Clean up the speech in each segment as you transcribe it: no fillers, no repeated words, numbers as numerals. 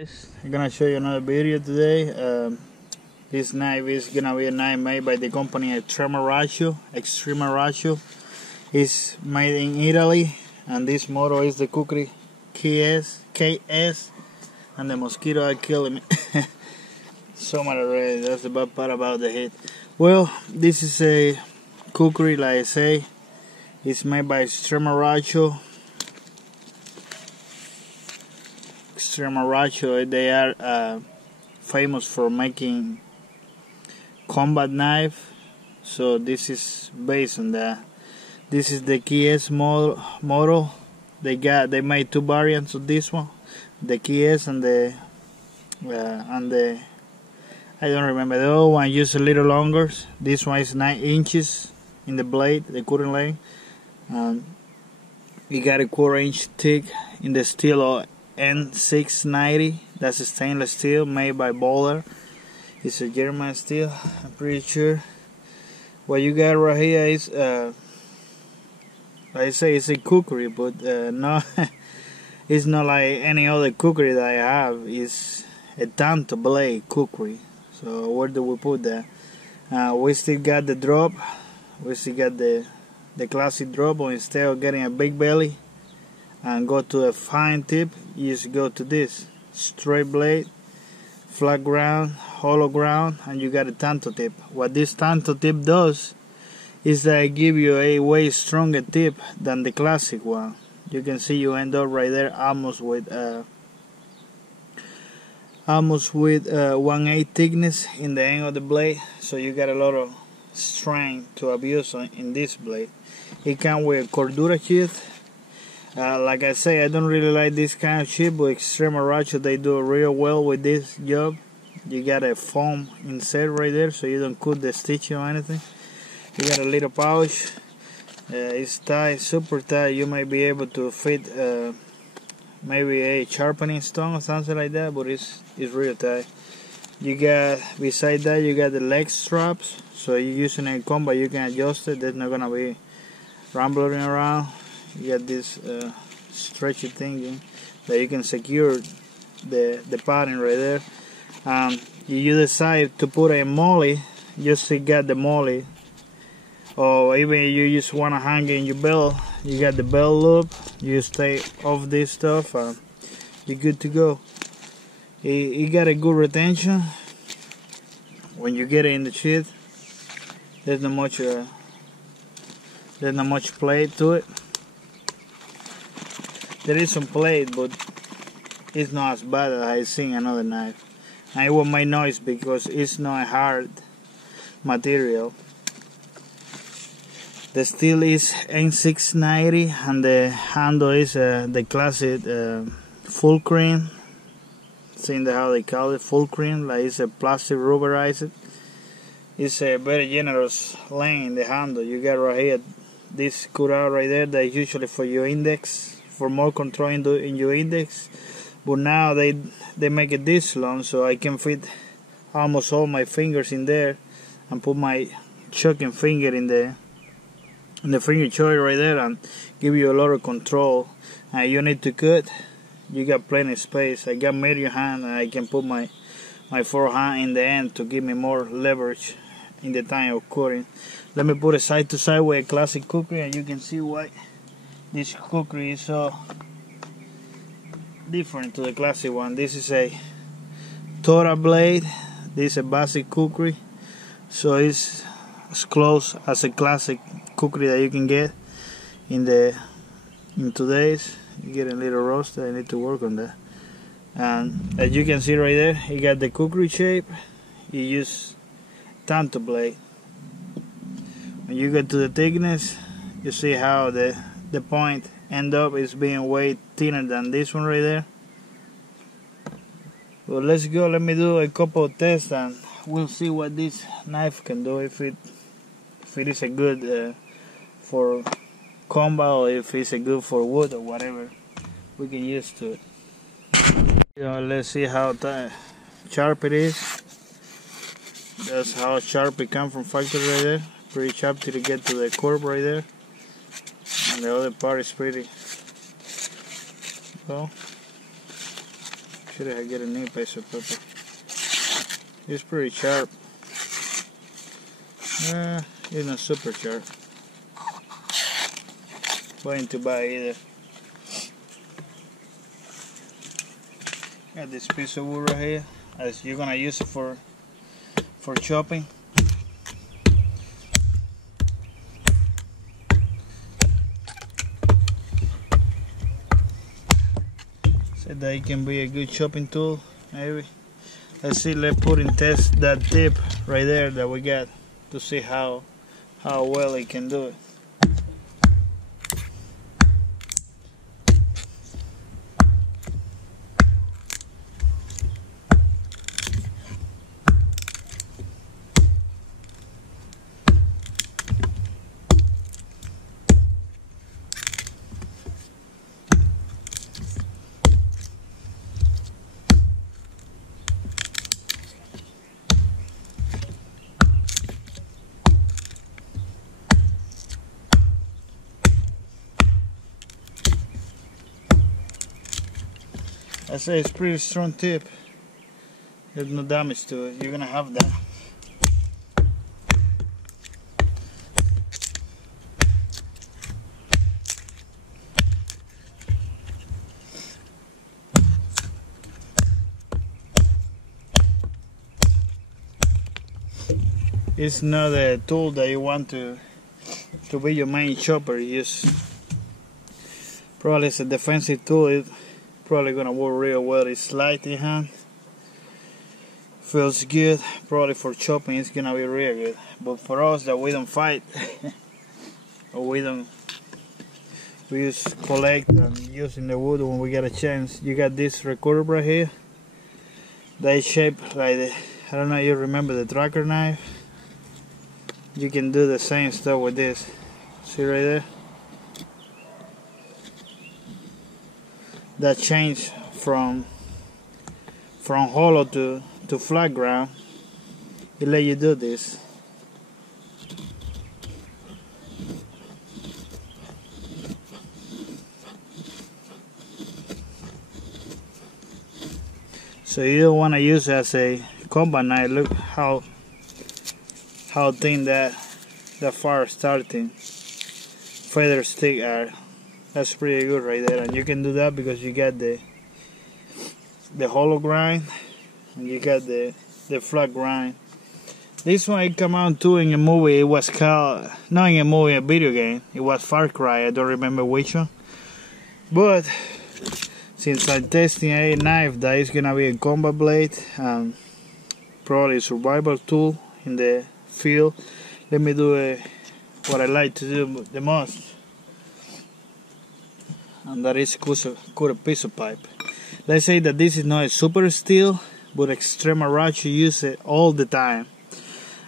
I'm gonna show you another video today. This knife is gonna be a knife made by the company Extrema. It's made in Italy, and this model is the Kukri KS, and the mosquito are killing me. So much already. That's the bad part about the heat. Well, this is a Kukri, like I say. It's made by Extrema. They are famous for making combat knife, so this is based on that. This is the KS model. They made two variants of this one, the KS and the I don't remember. The other one used a little longer. This one is 9 inches in the blade, the current length. You got a 1/4 inch thick in the steel N690. That's a stainless steel made by Boulder. It's a German steel, I'm pretty sure. What you got right here is like I say, it's a Kukri, but no, it's not like any other Kukri that I have. It's a tanto blade Kukri. So where do we put that? We still got the drop. We still got the classic drop, but instead of getting a big belly and go to a fine tip, you just go to this straight blade, flat ground, hollow ground, and you got a tanto tip. What this tanto tip does is that it give you a way stronger tip than the classic one. You can see you end up right there almost with 1/8 thickness in the end of the blade, so you got a lot of strength to abuse in this blade. It comes with a cordura sheath. Like I say, I don't really like this kind of sheath, but Extrema, they do real well with this job. You got a foam insert right there, so you don't cut the stitch or anything. You got a little pouch. It's tight, super tight. You might be able to fit maybe a sharpening stone or something like that, but it's real tight. You got, beside that, you got the leg straps, so you're using a combat, you can adjust it. There's not gonna be rambling around. You got this stretchy thing that you can secure the pattern right there. You decide to put a molly, just got the molly, or even you just want to hang it in your belt. You got the belt loop. You stay off this stuff, you're good to go. It got a good retention when you get it in the sheath. There's not much play to it. There is some play, but it's not as bad as I seen another knife. And it will make noise because it's not a hard material. The steel is N690, and the handle is the classic full cream. Seeing how they call it, full cream, like it's a plastic rubberized. It's a very generous length in the handle. You got right here this cut out right there that is usually for your index, for more control in your index. But now they make it this long, so I can fit almost all my fingers in there and put my choking finger in the finger choice right there and give you a lot of control. And you need to cut, you got plenty of space. I got medium hand, and I can put my forehand in the end to give me more leverage in the time of cutting. Let me put it side to side with a classic Kukri, and you can see why this Kukri is so different to the classic one. This is a Tora blade. This is a basic Kukri, so it's as close as a classic Kukri that you can get in today's. You get a little rusted. I need to work on that. And as you can see right there, you got the Kukri shape. You use tanto blade. When you get to the thickness, you see how the point end up is being way thinner than this one right there. Well, let's go. Let me do a couple of tests, and we'll see what this knife can do. If it is a good for combat, or if it's a good for wood or whatever we can use to it. Let's see how sharp it is. That's how sharp it comes from factory right there. Pretty sharp till you get to the curve right there. And the other part is pretty, well, Should have get a new piece of paper. It's pretty sharp. It's not super sharp. Going to buy either. Got this piece of wood right here, as you're gonna use it for chopping. Said that it can be a good chopping tool, maybe. Let's see. Let's put in test that tip right there that we got to see how well it can do it. I say it's pretty strong tip. There's no damage to it. You're gonna have that. It's not a tool that you want to be your main chopper. Probably it's a defensive tool. It's probably gonna work real well. It's light in hand, feels good. Probably for chopping it's gonna be real good. But for us that we don't fight or we just collect and using the wood when we get a chance. You got this recorder right here. That is shaped like I don't know if you remember the tracker knife. You can do the same stuff with this. See right there? That change from hollow to flat ground. It let you do this. So you don't want to use it as a combat knife. Look how thin that far starting feather stick are. That's pretty good right there, and you can do that because you got the hollow grind and you got the flat grind. This one it come out too in a movie. It was called, not in a movie, a video game. It was Far Cry. I don't remember which one. But since I'm testing a knife that is gonna be a combat blade and probably a survival tool in the field, let me do what I like to do the most. And that is cut a piece of pipe. Let's say that this is not a super steel, but Extrema ratchet use it all the time.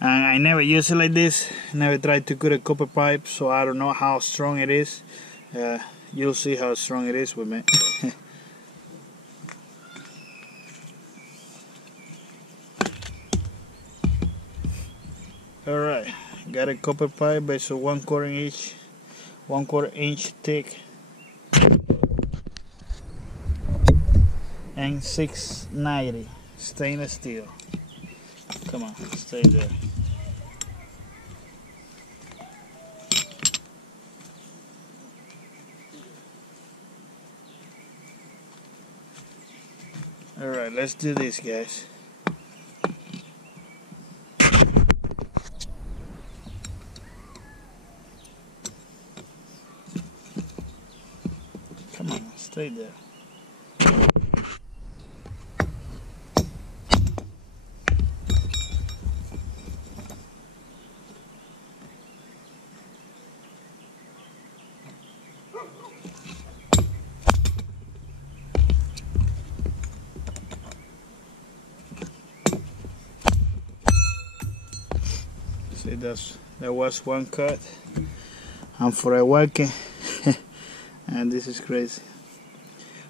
And I never use it like this. Never tried to cut a copper pipe, so I don't know how strong it is. You'll see how strong it is with me. Alright, got a copper pipe, it's a 1/4 inch thick. And 690 stainless steel. Come on, stay there. Alright, let's do this, guys. Come on, stay there. See, that was one cut, and for a walking, and this is crazy.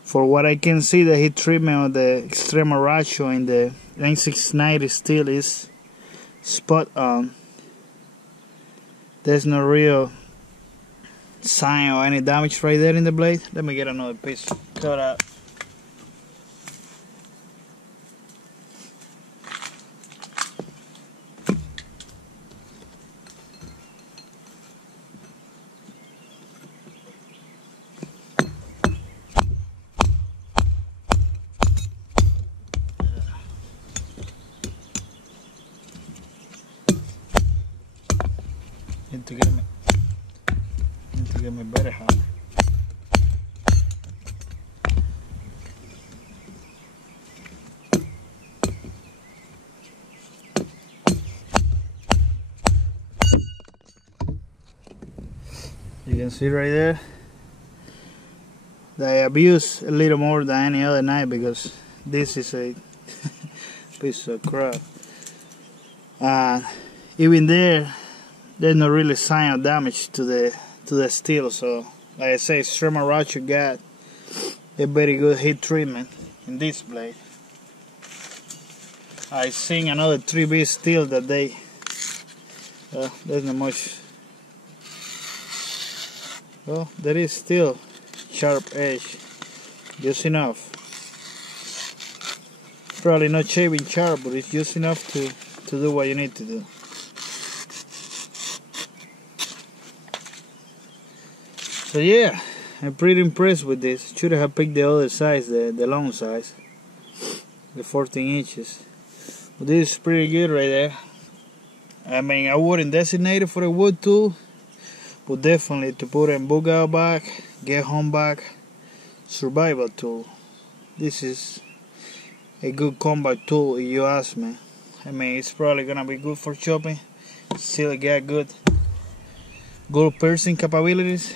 For what I can see, the heat treatment of the Extrema ratio in the N690 steel is spot on. There's no real sign or any damage right there in the blade. Let me get another piece cut out. Need to get me better hat. You can see right there that I abuse a little more than any other knife because this is a piece of crap. Even there's no really sign of damage to the steel. So like I say, Extrema got a very good heat treatment in this blade. I seen another 3B steel that there's not much. Well, there is still sharp edge, just enough. Probably not shaving sharp, but it's just enough to do what you need to do. So yeah, I'm pretty impressed with this. Should have picked the other size, the long size, the 14 inches. But this is pretty good right there. I mean, I wouldn't designate it for a wood tool, but definitely to put in bug out bag, get home bag, survival tool. This is a good combat tool if you ask me. I mean, it's probably gonna be good for chopping. Still got good piercing capabilities.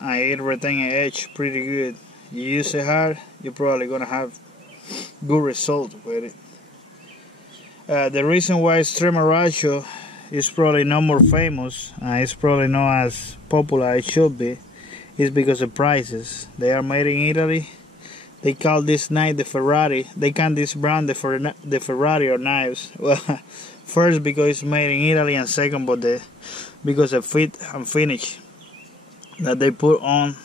It retain an edge pretty good. You use it hard, you're probably gonna have good results with it. The reason why Extrema is probably not more famous, it's probably not as popular as it should be, is because of prices. They are made in Italy. They call this knife the Ferrari. They call this brand the Ferrari of knives. Well, first because it's made in Italy, and second because the fit and finish that they put on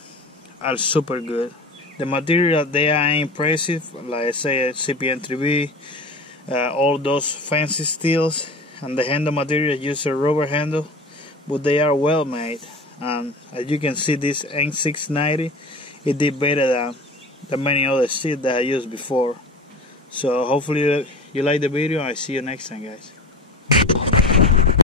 are super good. The material, they are impressive, like I say, CPN3B, all those fancy steels, and the handle material use a rubber handle, but they are well made. And as you can see, this N690, it did better than many other steels that I used before. So hopefully you like the video. I see you next time, guys.